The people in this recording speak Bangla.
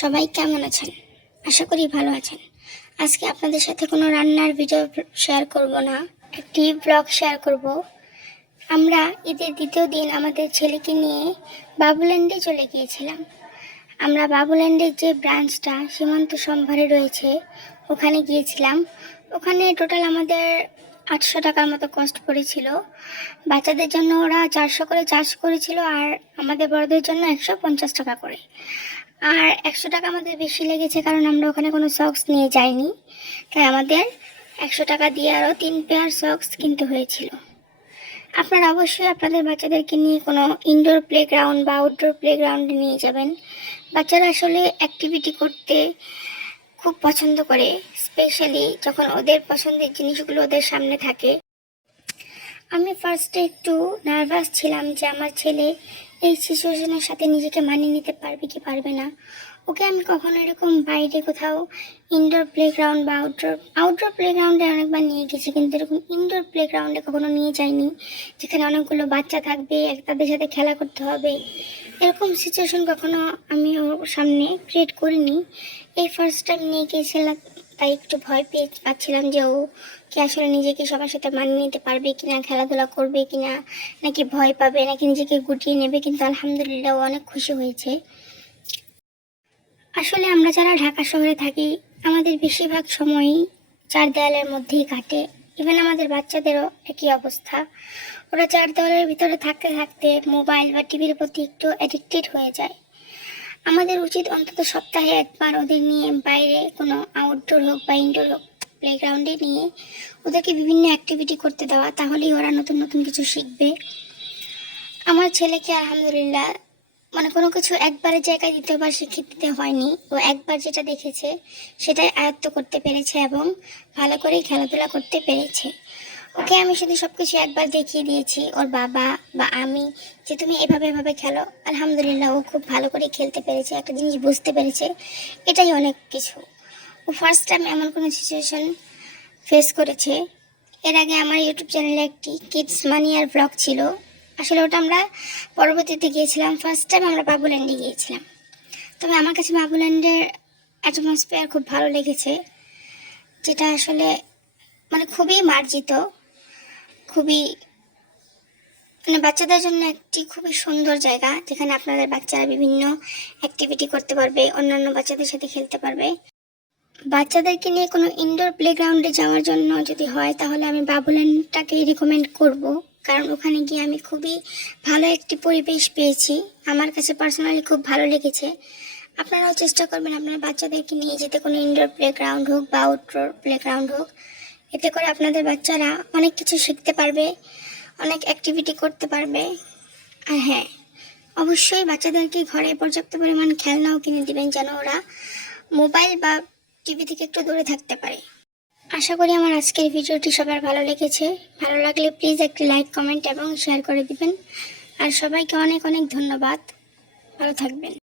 সবাই কেমন আছেন? আশা করি ভালো আছেন। আজকে আপনাদের সাথে কোনো রান্নার ভিডিও শেয়ার করব না, একটি ব্লগ শেয়ার করব। আমরা ঈদের দ্বিতীয় দিন আমাদের ছেলেকে নিয়ে বাবুল্যান্ডে চলে গিয়েছিলাম। আমরা বাবুল্যান্ডের যে ব্রাঞ্চটা সীমান্ত সম্ভারে রয়েছে, ওখানে গিয়েছিলাম। ওখানে টোটাল আমাদের আটশো টাকার মতো কস্ট পড়েছিল বাচ্চাদের জন্য ওরা চারশো করে চার্জ করেছিল আর আমাদের বড়দের জন্য একশো পঞ্চাশ টাকা করে। আর একশো টাকা আমাদের বেশি লেগেছে কারণ আমরা ওখানে কোনো সক্স নিয়ে যাইনি। তাই আমাদের একশো টাকা দিয়ে আরও তিন পেয়ার সক্স কিনতে হয়েছিল। আপনারা অবশ্যই আপনাদের বাচ্চাদেরকে নিয়ে কোনো ইনডোর প্লেগ্রাউন্ড বা আউটডোর প্লেগ্রাউন্ডে নিয়ে যাবেন। বাচ্চারা আসলে অ্যাক্টিভিটি করতে খুব পছন্দ করে স্পেশালি যখন ওদের পছন্দের জিনিসগুলো ওদের সামনে থাকে। আমি ফার্স্টে একটু নার্ভাস ছিলাম যে আমার ছেলে এই সিচুয়েশনের সাথে নিজেকে মানিয়ে নিতে পারবে কি পারবে না। ওকে আমি কখনো এরকম বাইরে কোথাও ইনডোর প্লেগ্রাউন্ড বা আউটডোর আউটডোর প্লেগ্রাউন্ডে অনেকবার নিয়ে গেছি, কিন্তু এরকম ইনডোর প্লেগ্রাউন্ডে কখনো নিয়ে যাইনি, যেখানে অনেকগুলো বাচ্চা থাকবে তাদের সাথে খেলা করতে হবে। এরকম সিচুয়েশন কখনো আমি ওর সামনে ক্রিয়েট করিনি। এই ফার্স্ট টাইম নিয়ে গিয়েছিলাম, তাই একটু ভয় পেয়ে পাচ্ছিলাম যে ও কি আসলে নিজেকে সবার সাথে মানিয়ে নিতে পারবে কি না খেলাধুলা করবে কিনা, নাকি ভয় পাবে, নাকি নিজেকে গুটিয়ে নেবে, কিন্তু আলহামদুলিল্লাহ ও অনেক খুশি হয়েছে। আসলে আমরা যারা ঢাকা শহরে থাকি, আমাদের বেশিরভাগ সময়ই চার দেওয়ালের মধ্যেই কাটে। ইভেন আমাদের বাচ্চাদেরও একই অবস্থা। ওরা চার দেওয়ালের ভিতরে থাকতে থাকতে মোবাইল বা টিভির প্রতি একটু অ্যাডিক্টেড হয়ে যায়। আমাদের উচিত অন্তত সপ্তাহে একবার ওদের নিয়ে বাইরে কোনো আউটডোর হোক বা ইনডোর হোক প্লেগ্রাউন্ডে নিয়ে ওদেরকে বিভিন্ন অ্যাক্টিভিটি করতে দেওয়া, তাহলেই ওরা নতুন নতুন কিছু শিখবে। আমার ছেলেকে আলহামদুলিল্লাহ মানে কোনো কিছু একবারের জায়গায় দ্বিতীয়বার শিখিয়ে দিতে হয়নি। ও একবার যেটা দেখেছে, সেটাই আয়ত্ত করতে পেরেছে এবং ভালো করেই খেলাধুলা করতে পেরেছে। ওকে আমি শুধু সব কিছু একবার দেখিয়ে দিয়েছি, ওর বাবা বা আমি, যে তুমি এভাবে এভাবে খেলো। আলহামদুলিল্লাহ, ও খুব ভালো করে খেলতে পেরেছে, একটা জিনিস বুঝতে পেরেছে, এটাই অনেক কিছু। ও ফার্স্ট টাইম এমন কোনো সিচুয়েশন ফেস করেছে। এর আগে আমার ইউটিউব চ্যানেলে একটি কিডস মানিয়ার ব্লগ ছিল। আসলে ওটা আমরা পরবর্তীতে গিয়েছিলাম ফার্স্ট টাইম আমরা বাবুল্যান্ডে গিয়েছিলাম। তবে আমার কাছে বাবুল্যান্ডের অ্যাটমসফিয়ার খুব ভালো লেগেছে, যেটা আসলে মানে খুবই মার্জিত, খুবই মানে বাচ্চাদের জন্য একটি খুবই সুন্দর জায়গা, যেখানে আপনাদের বাচ্চারা বিভিন্ন অ্যাক্টিভিটি করতে পারবে, অন্যান্য বাচ্চাদের সাথে খেলতে পারবে। বাচ্চাদেরকে নিয়ে কোনো ইনডোর প্লেগ্রাউন্ডে যাওয়ার জন্য যদি হয়, তাহলে আমি বাবুল্যান্ডটাকেই রিকমেন্ড করব। কারণ ওখানে গিয়ে আমি খুবই ভালো একটি পরিবেশ পেয়েছি। আমার কাছে পার্সোনালি খুব ভালো লেগেছে। আপনারাও চেষ্টা করবেন আপনার বাচ্চাদেরকে নিয়ে যেতে, কোনো ইনডোর প্লেগ্রাউন্ড হোক বা আউটডোর প্লেগ্রাউন্ড হোক। এতে করে আপনাদের বাচ্চারা অনেক কিছু শিখতে পারবে, অনেক অ্যাক্টিভিটি করতে পারবে। আর হ্যাঁ অবশ্যই বাচ্চাদেরকে ঘরে পর্যাপ্ত পরিমাণ খেলনাও কিনে দিবেন যেন ওরা মোবাইল বা টিভি থেকে একটু দূরে থাকতে পারে। আশা করি আমার আজকের ভিডিওটি সবার ভালো লেগেছে। ভালো লাগলে প্লিজ একটি লাইক কমেন্ট এবং শেয়ার করে দিবেন। আর সবাইকে অনেক অনেক ধন্যবাদ। ভালো থাকবেন।